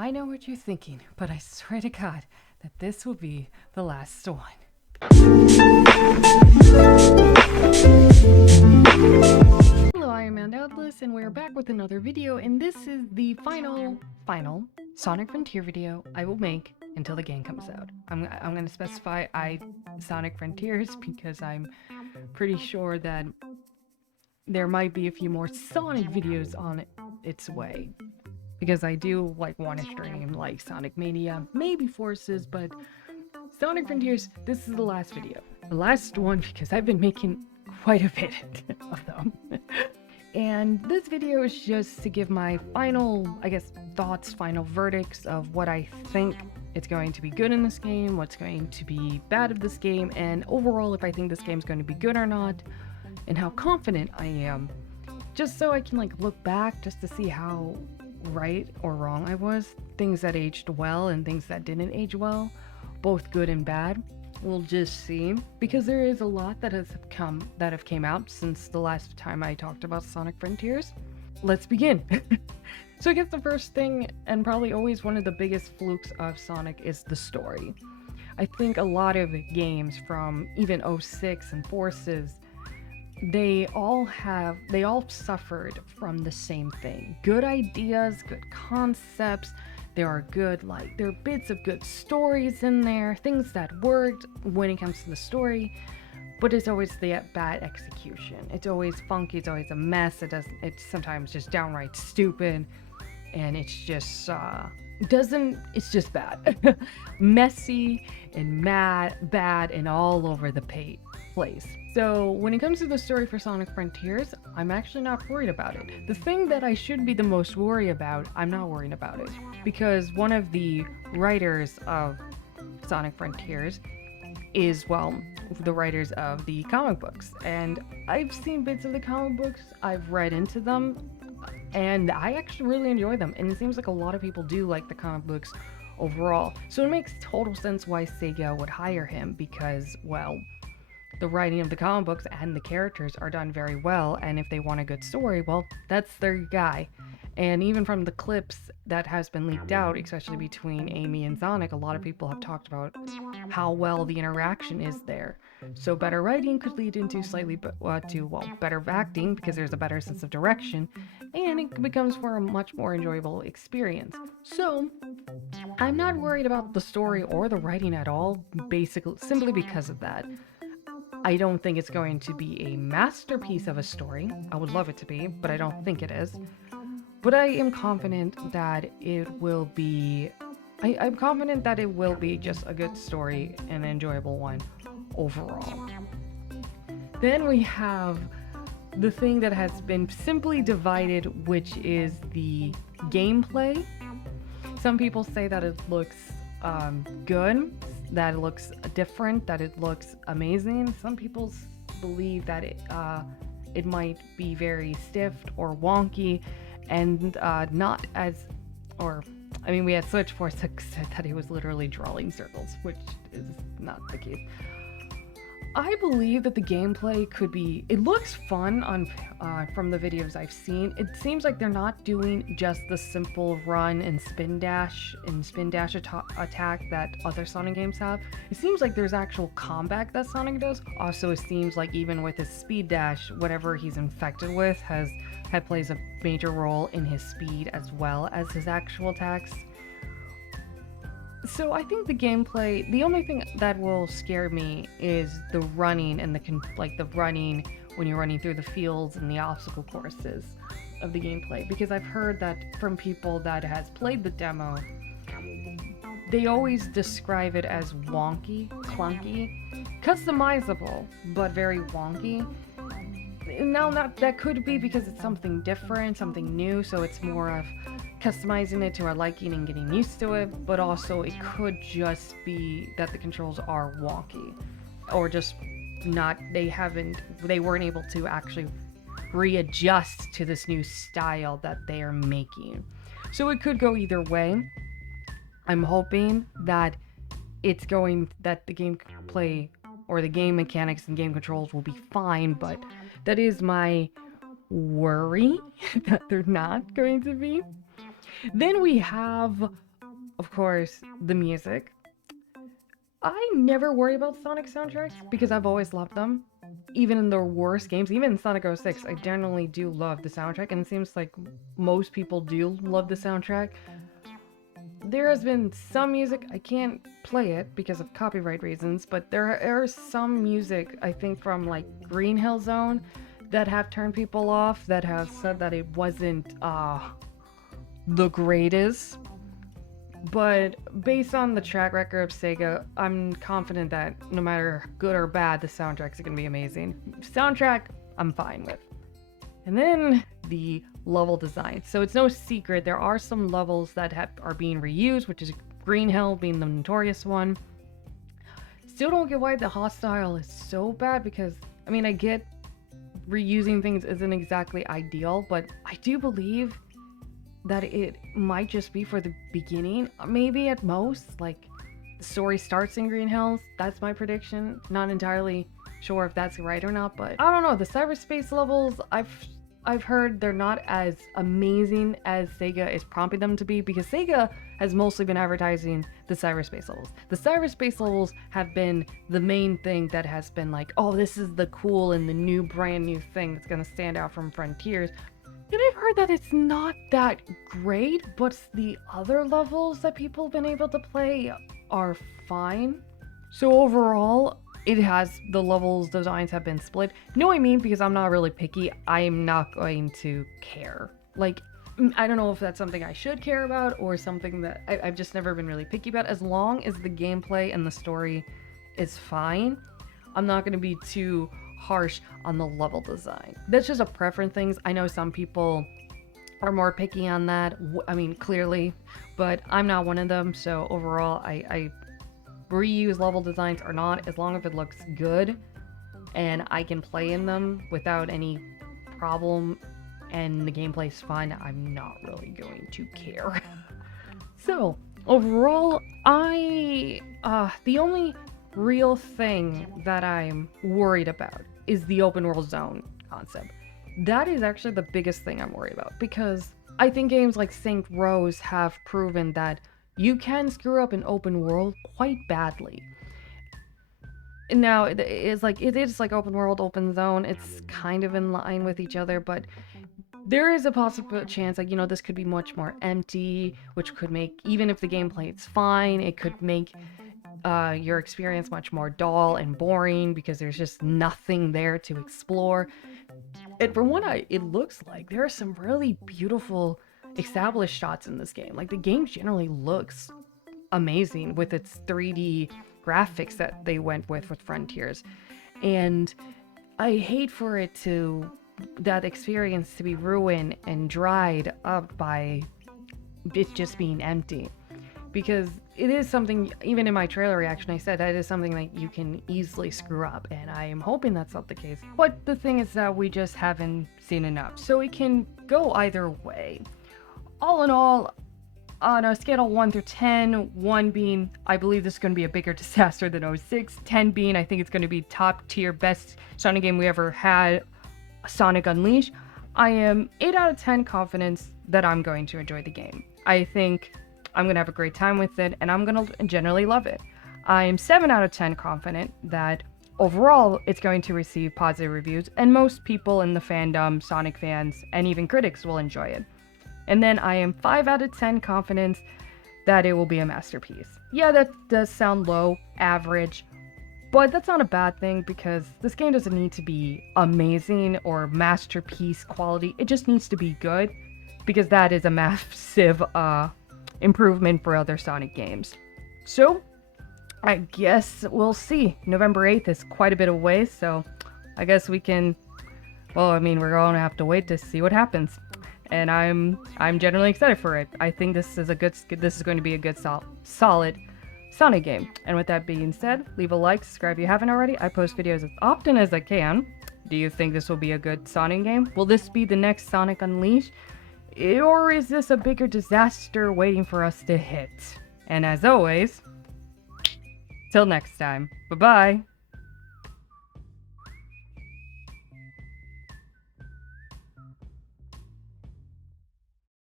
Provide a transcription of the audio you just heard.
I know what you're thinking, but I swear to God that this will be the last one. Hello, I am Atlas, and we're back with another video, and this is the final Sonic Frontier video I will make until the game comes out. I'm going to specify Sonic Frontiers because I'm pretty sure that there might be a few more Sonic videos on its way. Because I do want to stream like Sonic Mania, maybe Forces, but Sonic Frontiers, this is the last video. The last one because I've been making quite a bit of them. And this video is just to give my final, thoughts, final verdicts of what I think it's going to be good in this game, what's going to be bad of this game, and overall if I think this game's going to be good or not, and how confident I am. Just so I can look back just to see how right or wrong I was, things that aged well and things that didn't age well, both good and bad. We'll just see, because there is a lot that have came out since the last time I talked about Sonic Frontiers. Let's begin. So I guess the first thing, and probably always one of the biggest flukes of Sonic, is the story. I think a lot of games from even 06 and Forces, they all suffered from the same thing. Good ideas, good concepts, there are there are bits of good stories in there, things that worked when it comes to the story, but it's always the bad execution. It's always funky, it's always a mess, it's sometimes just downright stupid, and it's just it's just bad. Messy and bad and all over the place. So when it comes to the story for Sonic Frontiers, I'm actually not worried about it. The thing that I should be the most worried about, I'm not worried about it. Because one of the writers of Sonic Frontiers is, the writers of the comic books. And I've seen bits of the comic books, I've read into them, and I actually really enjoy them. And it seems like a lot of people do like the comic books overall. So it makes total sense why Sega would hire him, because, the writing of the comic books and the characters are done very well, and if they want a good story, that's their guy. And even from the clips that has been leaked out, especially between Amy and Sonic, a lot of people have talked about how well the interaction is there. So better writing could lead into better acting, because there's a better sense of direction, and it becomes for a much more enjoyable experience. So I'm not worried about the story or the writing at all, basically simply because of that. I don't think it's going to be a masterpiece of a story. I would love it to be, but I don't think it is. But I am confident that it will be... I'm confident that it will be just a good story and an enjoyable one overall. Then we have the thing that has been simply divided, which is the gameplay. Some people say that it looks good, that it looks different, that it looks amazing. Some people believe that it might be very stiff or wonky, and not as, we had Switch Force that said that it was literally drawing circles, which is not the case. I believe that the gameplay could be, it looks fun from the videos I've seen. It seems like they're not doing just the simple run and spin dash attack that other Sonic games have. It seems like there's actual combat that Sonic does. Also, it seems like even with his speed dash, whatever he's infected with plays a major role in his speed as well as his actual attacks. So I think the gameplay, the only thing that will scare me is the running and the running when you're running through the fields and the obstacle courses of the gameplay, because I've heard that from people that has played the demo, they always describe it as wonky, clunky, customizable, but very wonky. Now, that could be because it's something different, something new, so it's more of customizing it to our liking and getting used to it, but also it could just be that the controls are wonky, or just they weren't able to actually readjust to this new style that they are making. So it could go either way. I'm hoping that the gameplay or the game mechanics and game controls will be fine, but that is my worry that they're not going to be. Then we have of course, the music. I never worry about Sonic soundtracks because I've always loved them. Even in the worst games, even in Sonic 06, I generally do love the soundtrack, and it seems like most people do love the soundtrack. There has been some music, I can't play it because of copyright reasons, but there are some music, I think from like Green Hill Zone, that have turned people off, that have said that it wasn't the greatest. But based on the track record of Sega, I'm confident that no matter good or bad, the soundtracks are going to be amazing. Soundtrack, I'm fine with. And then the level design. So it's no secret, there are some levels that are being reused, which is Green Hill being the notorious one. Still don't get why the hostile is so bad because, I mean, I get reusing things isn't exactly ideal, but I do believe that it might just be for the beginning, maybe at most. Like, the story starts in Green Hills. That's my prediction. Not entirely sure if that's right or not, but I don't know. The cyberspace levels, I've heard they're not as amazing as Sega is prompting them to be, because Sega has mostly been advertising the cyberspace levels. The cyberspace levels have been the main thing that has been like, oh, this is the cool and the new brand new thing that's gonna stand out from Frontiers. And I've heard that it's not that great, but the other levels that people have been able to play are fine. So overall, it has, the levels designs have been split. You know what I mean? Because I'm not really picky, I am not going to care. Like, I don't know if that's something I should care about or something that I've just never been really picky about. As long as the gameplay and the story is fine, I'm not going to be too harsh on the level design. That's just a preference thing. I know some people are more picky on that, I mean, clearly, but I'm not one of them. So overall, I reuse level designs or not, as long as it looks good and I can play in them without any problem and the gameplay's fun, I'm not really going to care. So overall, the only real thing that I'm worried about is the open world zone concept. That is actually the biggest thing I'm worried about, because I think games like Saint Rose have proven that you can screw up an open world quite badly. Now, it is like open world, open zone. It's kind of in line with each other, but there is a possible chance, like, you know, this could be much more empty, which could make, even if the gameplay is fine, it could make your experience much more dull and boring because there's just nothing there to explore. And from what it looks like, there are some really beautiful established shots in this game. Like, the game generally looks amazing with its 3D graphics that they went with Frontiers. And I hate for that experience to be ruined and dried up by it just being empty. Because it is something, even in my trailer reaction, I said that is something that you can easily screw up, and I am hoping that's not the case. But the thing is that we just haven't seen enough, so it can go either way. All in all, on a scale of 1 through 10, 1 being, I believe this is going to be a bigger disaster than 06, 10 being, I think it's going to be top tier, best Sonic game we ever had, Sonic Unleashed, I am 8 out of 10 confidence that I'm going to enjoy the game. I think I'm going to have a great time with it, and I'm going to generally love it. I'm 7 out of 10 confident that overall it's going to receive positive reviews, and most people in the fandom, Sonic fans, and even critics will enjoy it. And then I am 5 out of 10 confidence that it will be a masterpiece. Yeah, that does sound low, average, but that's not a bad thing, because this game doesn't need to be amazing or masterpiece quality. It just needs to be good, because that is a massive improvement for other Sonic games. So I guess we'll see. November 8th is quite a bit away, so I guess we can, well, I mean, we're gonna have to wait to see what happens. And I'm generally excited for it. I think this is going to be a good solid Sonic game. And with that being said, leave a like, subscribe if you haven't already. I post videos as often as I can. Do you think this will be a good Sonic game? Will this be the next Sonic Unleashed? Or is this a bigger disaster waiting for us to hit? And as always, till next time, bye-bye.